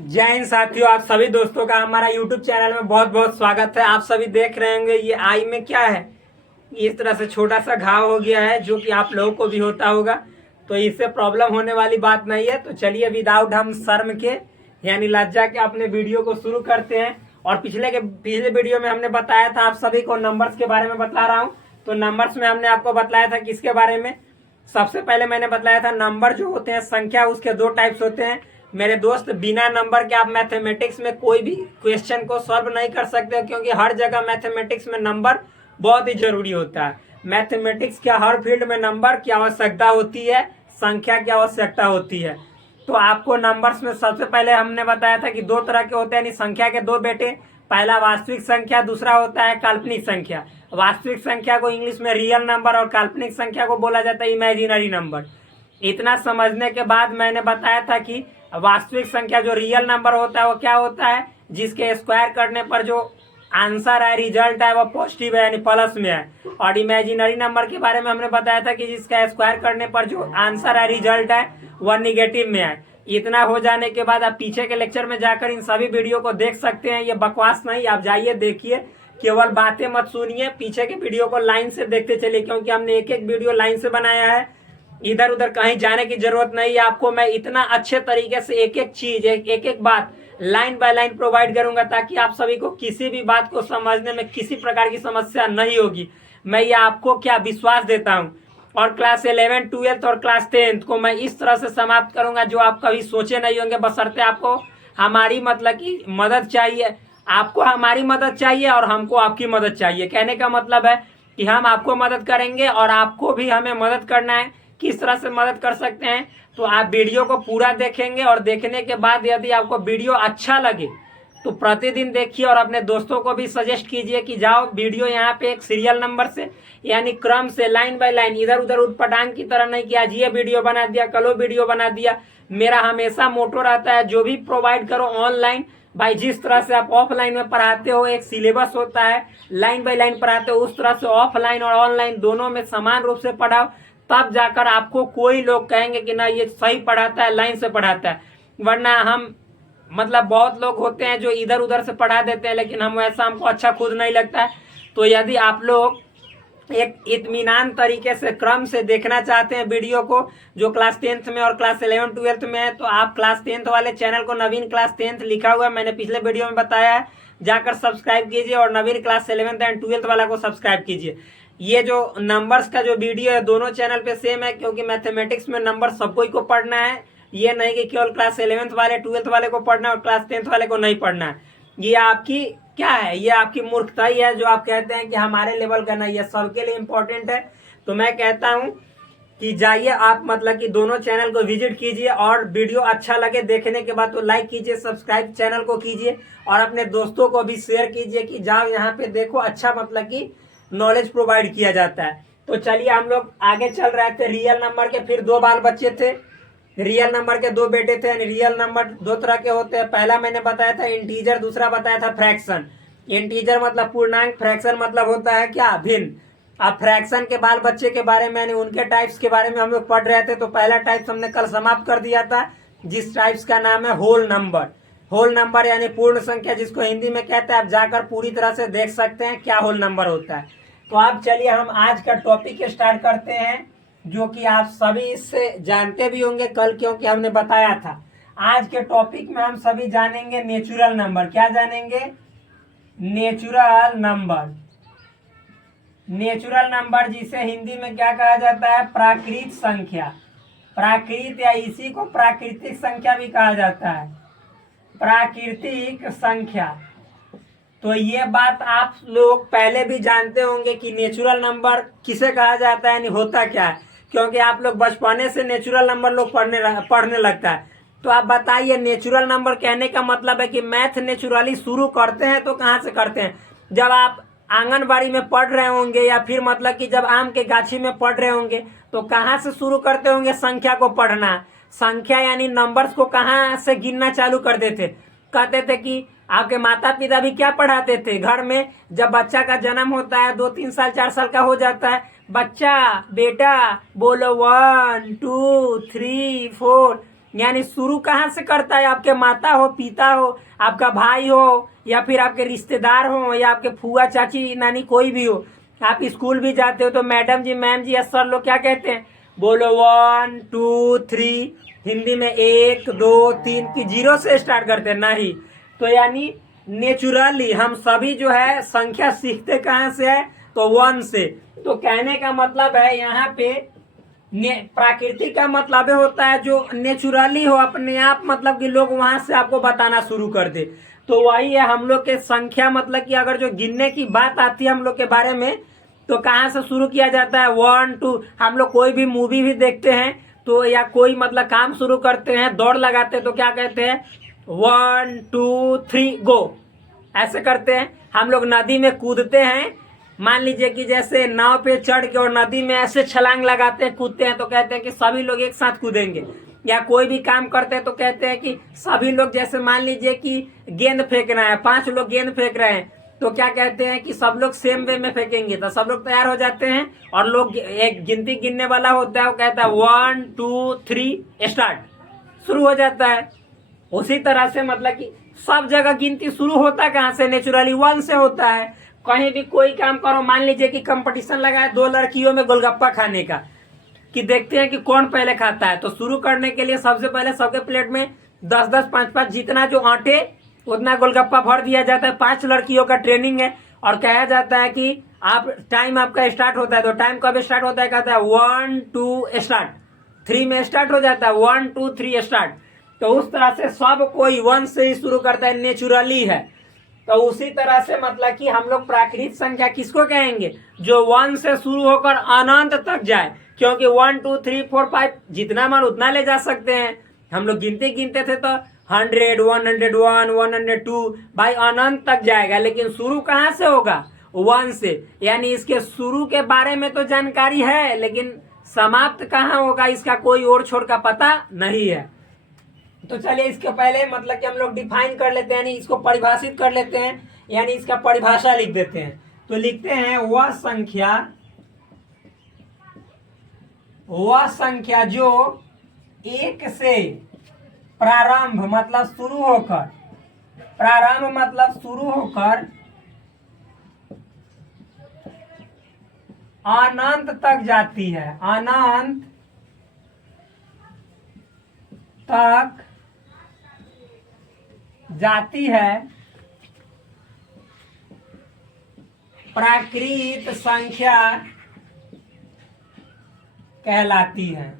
जय हिंद साथियों, आप सभी दोस्तों का हमारा YouTube चैनल में बहुत बहुत स्वागत है। आप सभी देख रहे होंगे ये आई में क्या है, इस तरह से छोटा सा घाव हो गया है जो कि आप लोगों को भी होता होगा। तो इससे प्रॉब्लम होने वाली बात नहीं है। तो चलिए विदाउट हम शर्म के यानी लज्जा के अपने वीडियो को शुरू करते हैं। और पिछले वीडियो में हमने बताया था, आप सभी को नंबर्स के बारे में बता रहा हूँ। तो नंबर्स में हमने आपको बताया था किसके बारे में। सबसे पहले मैंने बताया था नंबर जो होते हैं संख्या, उसके दो टाइप्स होते हैं। मेरे दोस्त, बिना नंबर के आप मैथमेटिक्स में कोई भी क्वेश्चन को सॉल्व नहीं कर सकते, क्योंकि हर जगह मैथमेटिक्स में नंबर बहुत ही जरूरी होता है। मैथमेटिक्स के हर फील्ड में नंबर की आवश्यकता होती है, संख्या की आवश्यकता होती है। तो आपको नंबर्स में सबसे पहले हमने बताया था कि दो तरह के होते हैं, यानी संख्या के दो बेटे। पहला वास्तविक संख्या, दूसरा होता है काल्पनिक संख्या। वास्तविक संख्या को इंग्लिश में रियल नंबर और काल्पनिक संख्या को बोला जाता है इमेजिनरी नंबर। इतना समझने के बाद मैंने बताया था कि वास्तविक संख्या जो रियल नंबर होता है वो क्या होता है, जिसके स्क्वायर करने पर जो आंसर है, रिजल्ट है, वो पॉजिटिव है यानी प्लस में है। और इमेजिनरी नंबर के बारे में हमने बताया था कि जिसका स्क्वायर करने पर जो आंसर है, रिजल्ट है, वह निगेटिव में है। इतना हो जाने के बाद आप पीछे के लेक्चर में जाकर इन सभी वीडियो को देख सकते हैं। ये बकवास नहीं, आप जाइए देखिए, केवल बातें मत सुनिए, पीछे के वीडियो को लाइन से देखते चलिए, क्योंकि हमने एक एक वीडियो लाइन से बनाया है। इधर उधर कहीं जाने की जरूरत नहीं है आपको। मैं इतना अच्छे तरीके से एक एक चीज, एक एक बात लाइन बाय लाइन प्रोवाइड करूंगा, ताकि आप सभी को किसी भी बात को समझने में किसी प्रकार की समस्या नहीं होगी। मैं ये आपको क्या विश्वास देता हूँ। और क्लास 11, 12 और क्लास 10 को मैं इस तरह से समाप्त करूंगा जो आप कभी सोचे नहीं होंगे, बशर्ते आपको हमारी मतलब की मदद चाहिए। आपको हमारी मदद चाहिए और हमको आपकी मदद चाहिए। कहने का मतलब है कि हम आपको मदद करेंगे और आपको भी हमें मदद करना है। किस तरह से मदद कर सकते हैं, तो आप वीडियो को पूरा देखेंगे और देखने के बाद यदि आपको वीडियो अच्छा लगे तो प्रतिदिन देखिए और अपने दोस्तों को भी सजेस्ट कीजिए कि जाओ वीडियो यहाँ पे एक सीरियल नंबर से यानी क्रम से लाइन बाय लाइन, इधर उधर उठपटांग की तरह नहीं कि आज ये वीडियो बना दिया कल वो वीडियो बना दिया। मेरा हमेशा मोटो रहता है, जो भी प्रोवाइड करो ऑनलाइन, भाई जिस तरह से आप ऑफलाइन में पढ़ाते हो, एक सिलेबस होता है, लाइन बाय लाइन पढ़ाते हो, उस तरह से ऑफलाइन और ऑनलाइन दोनों में समान रूप से पढ़ाओ। तब जाकर आपको कोई लोग कहेंगे कि ना ये सही पढ़ाता है, लाइन से पढ़ाता है। वरना हम मतलब बहुत लोग होते हैं जो इधर उधर से पढ़ा देते हैं, लेकिन हम वैसा हमको अच्छा खुद नहीं लगता है। तो यदि आप लोग एक इत्मीनान तरीके से क्रम से देखना चाहते हैं वीडियो को, जो क्लास 10th में और क्लास 11, 12 में है, तो आप क्लास 10th वाले चैनल को, नवीन क्लास 10th लिखा हुआ है, मैंने पिछले वीडियो में बताया है, जाकर सब्सक्राइब कीजिए। और नवीन क्लास 11th एंड 12th वाला को सब्सक्राइब कीजिए। ये जो नंबर्स का जो वीडियो है दोनों चैनल पे सेम है, क्योंकि मैथमेटिक्स में नंबर सबको को पढ़ना है। ये नहीं कि केवल क्लास 11th वाले 12th वाले को पढ़ना है और क्लास 10th वाले को नहीं पढ़ना है। ये आपकी क्या है, ये आपकी मूर्खता ही है जो आप कहते हैं कि हमारे लेवल का नहीं है, सबके लिए इम्पोर्टेंट है। तो मैं कहता हूँ कि जाइए आप मतलब कि दोनों चैनल को विजिट कीजिए, और वीडियो अच्छा लगे देखने के बाद तो लाइक कीजिए, सब्सक्राइब चैनल को कीजिए और अपने दोस्तों को भी शेयर कीजिए कि जाओ यहाँ पे देखो, अच्छा मतलब कि नॉलेज प्रोवाइड किया जाता है। तो चलिए हम लोग आगे चल रहे थे। रियल नंबर के फिर दो बाल बच्चे थे, रियल नंबर के दो बेटे थे। यानी रियल नंबर दो तरह के होते हैं। पहला मैंने बताया था इंटीजर, दूसरा बताया था फ्रैक्शन। इंटीजर मतलब पूर्णांक, फ्रैक्शन मतलब होता है क्या, भिन्न। अब फ्रैक्शन के बाल बच्चे के बारे में यानी उनके टाइप्स के बारे में हम लोग पढ़ रहे थे। तो पहला टाइप्स हमने कल समाप्त कर दिया था, जिस टाइप्स का नाम है होल नंबर। होल नंबर यानी पूर्ण संख्या, जिसको हिंदी में कहते हैं। आप जाकर पूरी तरह से देख सकते हैं क्या होल नंबर होता है। तो आप चलिए हम आज का टॉपिक स्टार्ट करते हैं, जो कि आप सभी इससे जानते भी होंगे कल, क्योंकि हमने बताया था। आज के टॉपिक में हम सभी जानेंगे नेचुरल नंबर। क्या जानेंगे? Natural number. नेचुरल नंबर जिसे हिंदी में क्या कहा जाता है, प्राकृत संख्या। प्राकृत या इसी को प्राकृतिक संख्या भी कहा जाता है, प्राकृतिक संख्या। तो ये बात आप लोग पहले भी जानते होंगे कि नेचुरल नंबर किसे कहा जाता है, यानी होता क्या है, क्योंकि आप लोग बचपने से नेचुरल नंबर लोग पढ़ने लगता है। तो आप बताइए, नेचुरल नंबर कहने का मतलब है कि मैथ नेचुरली शुरू करते हैं तो कहाँ से करते हैं? जब आप आंगनबाड़ी में पढ़ रहे होंगे, या फिर मतलब कि जब आम के गाछी में पढ़ रहे होंगे, तो कहाँ से शुरू करते होंगे संख्या को पढ़ना। संख्या यानी नंबर्स को कहाँ से गिनना चालू कर देते? कहते थे कि आपके माता पिता भी क्या पढ़ाते थे घर में, जब बच्चा का जन्म होता है, 2-3 साल 4 साल का हो जाता है, बच्चा बेटा बोलो 1 2 3 4, यानी शुरू कहाँ से करता है? आपके माता हो, पिता हो, आपका भाई हो, या फिर आपके रिश्तेदार हो, या आपके फूआ, चाची, नानी, कोई भी हो। आप स्कूल भी जाते हो तो मैडम जी, मैम जी या सर लोग क्या कहते हैं? बोलो 1 2 3, हिंदी में 1 2 3 की जीरो से स्टार्ट करते हैं नहीं। तो यानी नेचुरली हम सभी जो है संख्या सीखते कहाँ से है? तो 1 से। तो कहने का मतलब है यहाँ पे प्राकृतिक का मतलब होता है जो नेचुरली हो, अपने आप, मतलब कि लोग वहां से आपको बताना शुरू कर दे। तो वही है हम लोग के संख्या, मतलब कि अगर जो गिनने की बात आती है हम लोग के बारे में तो कहाँ से शुरू किया जाता है? 1 2। हम लोग कोई भी मूवी भी देखते हैं तो, या कोई मतलब काम शुरू करते हैं, दौड़ लगाते हैं तो क्या कहते हैं? 1 2 3 गो, ऐसे करते हैं। हम लोग नदी में कूदते हैं, मान लीजिए कि जैसे नाव पे चढ़ के और नदी में ऐसे छलांग लगाते हैं, कूदते हैं, तो कहते हैं कि सभी लोग एक साथ कूदेंगे। या कोई भी काम करते हैं तो कहते हैं कि सभी लोग, जैसे मान लीजिए कि गेंद फेंकना है, 5 लोग गेंद फेंक रहे हैं तो क्या कहते हैं कि सब लोग सेम वे में फेंकेंगे, तो सब लोग तैयार हो जाते हैं। और लोग एक गिनती गिनने वाला होता है, वो कहता है 1 2 3 स्टार्ट, शुरू हो जाता है। उसी तरह से मतलब कि सब जगह गिनती शुरू होता है कहाँ से? नेचुरली 1 से होता है। कहीं भी कोई काम करो, मान लीजिए कि कंपटीशन लगा है 2 लड़कियों में गोलगप्पा खाने का, कि देखते हैं कि कौन पहले खाता है। तो शुरू करने के लिए सबसे पहले सबके प्लेट में 10-10 5-5 जितना जो आटे उतना गोलगप्पा भर दिया जाता है। 5 लड़कियों का ट्रेनिंग है और कहा जाता है कि आप टाइम आपका स्टार्ट होता है। तो टाइम कब स्टार्ट होता है? कहता है 1 2 स्टार्ट, 3 में स्टार्ट हो जाता है, 1 2 3 स्टार्ट। तो उस तरह से सब कोई 1 से ही शुरू करता है, नेचुरली है। तो उसी तरह से मतलब कि हम लोग प्राकृतिक संख्या किसको कहेंगे? जो 1 से शुरू होकर अनंत तक जाए, क्योंकि 1 2 3 4 5 जितना मन उतना ले जा सकते हैं। हम लोग गिनते गिनते थे तो 100 101 102 भाई अनंत तक जाएगा, लेकिन शुरू कहाँ से होगा? 1 से। यानी इसके शुरू के बारे में तो जानकारी है, लेकिन समाप्त कहाँ होगा इसका कोई और छोर का पता नहीं है। तो चलिए इसके पहले मतलब कि हम लोग डिफाइन कर लेते हैं, यानी इसको परिभाषित कर लेते हैं, यानी इसका परिभाषा लिख देते हैं। तो लिखते हैं वह संख्या जो 1 से प्रारंभ मतलब शुरू होकर अनंत तक जाती है, अनंत तक जाती है, प्राकृत संख्या कहलाती है।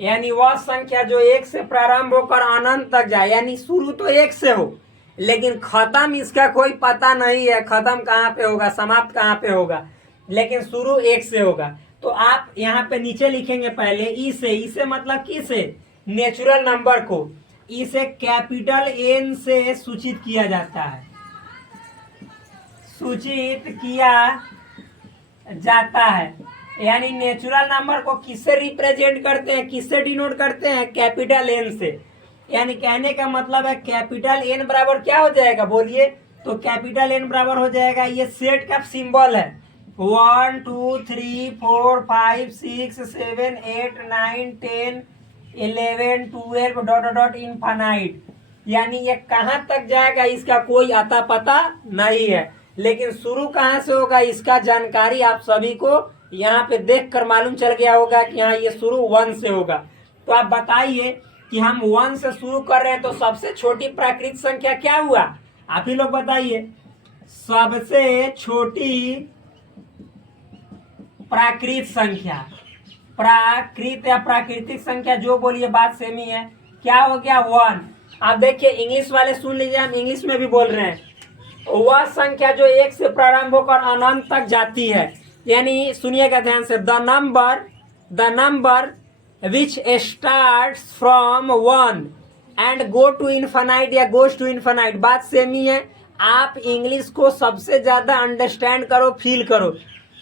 यानी वह संख्या जो 1 से प्रारंभ होकर अनंत तक जाए, यानी शुरू तो 1 से हो लेकिन खत्म इसका कोई पता नहीं है, खत्म कहाँ पे होगा, समाप्त कहाँ पे होगा, लेकिन शुरू 1 से होगा। तो आप यहाँ पे नीचे लिखेंगे पहले ई से मतलब किसे? नेचुरल नंबर को इसे कैपिटल N से सूचित किया जाता है, सूचित किया जाता है। यानी नेचुरल नंबर को किससे रिप्रेजेंट करते हैं, किससे डिनोट करते हैं? कैपिटल N से। यानी कहने का मतलब है कैपिटल N बराबर क्या हो जाएगा बोलिए? तो कैपिटल N बराबर हो जाएगा, ये सेट का सिंबल है, 1 2 3 4 5 6 7 8 9 10 11 12 डॉट डॉट इनफाइनाइट। यानी ये कहाँ तक जाएगा इसका कोई आता पता नहीं है, लेकिन शुरू कहाँ से होगा इसका जानकारी आप सभी को यहाँ पे देखकर मालूम चल गया होगा कि यहाँ ये शुरू 1 से होगा। तो आप बताइए कि हम 1 से शुरू कर रहे हैं तो सबसे छोटी प्राकृतिक संख्या क्या हुआ? आप ही लोग बताइए। सबसे छोटी प्राकृतिक संख्या, प्राकृत या प्राकृतिक संख्या जो बोलिए बात सेम ही है, क्या हो गया? 1। आप देखिए इंग्लिश वाले सुन लीजिए, हम इंग्लिश में भी बोल रहे हैं। वह संख्या जो 1 से प्रारंभ होकर अनंत तक जाती है, यानी सुनिएगा ध्यान से, the number which starts from 1 and go to infinite या गोज टू इन्फानाइट, बात सेम ही है। आप इंग्लिश को सबसे ज्यादा अंडरस्टैंड करो, फील करो।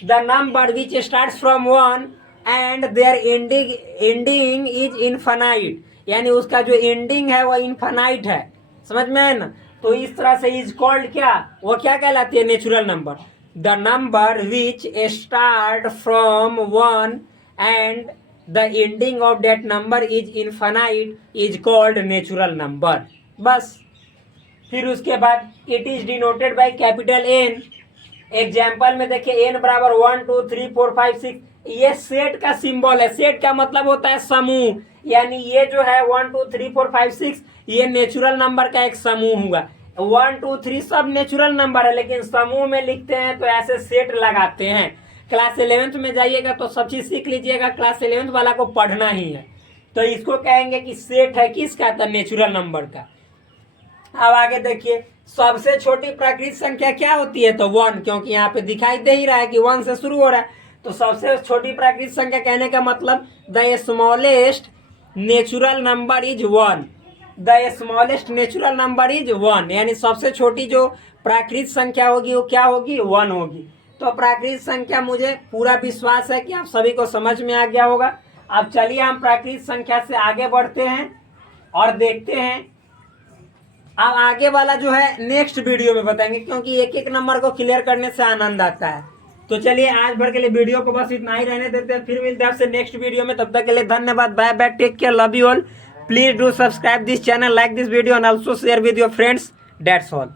The number which starts from 1 and there ending is infinite, यानी उसका जो एंडिंग है वो इन्फानाइट है, समझ में है ना? तो इस तरह से इज कॉल्ड क्या, वो क्या कहलाती है? Natural number. The number which start from 1 and the ending of that number is infinite is called natural number. बस। फिर उसके बाद it is denoted by capital N. Example में देखिए n बराबर 1 2 3 4 5 6, ये सेट का सिंबल है। सेट का मतलब होता है समूह, यानी ये जो है 1 2 3 4 5 6 ये नेचुरल नंबर का एक समूह होगा। 1 2 3 सब नेचुरल नंबर है, लेकिन समूह में लिखते हैं तो ऐसे सेट लगाते हैं। क्लास 11th में जाइएगा तो सब चीज सीख लीजिएगा, क्लास 11th वाला को पढ़ना ही है। तो इसको कहेंगे कि सेट है किसका, तो नेचुरल नंबर का। अब आगे देखिए, सबसे छोटी प्राकृतिक संख्या क्या होती है, तो 1, क्योंकि यहाँ पे दिखाई दे ही रहा है कि 1 से शुरू हो रहा है। तो सबसे छोटी प्राकृतिक संख्या कहने का मतलब the smallest natural number is 1। The smallest natural number is 1, यानी सबसे छोटी जो प्राकृतिक संख्या होगी वो क्या होगी, 1 होगी। तो प्राकृतिक संख्या मुझे पूरा विश्वास है कि आप सभी को समझ में आ गया होगा। अब चलिए हम प्राकृतिक संख्या से आगे बढ़ते हैं और देखते हैं। अब आगे वाला जो है नेक्स्ट वीडियो में बताएंगे, क्योंकि एक एक नंबर को क्लियर करने से आनंद आता है। तो चलिए आज भर के लिए वीडियो को बस इतना ही रहने देते हैं, फिर मिलते हैं आपसे नेक्स्ट वीडियो में। तब तक के लिए धन्यवाद, bye bye, take care, love you all. Please do subscribe this channel, like this video and also share with your friends. That's all.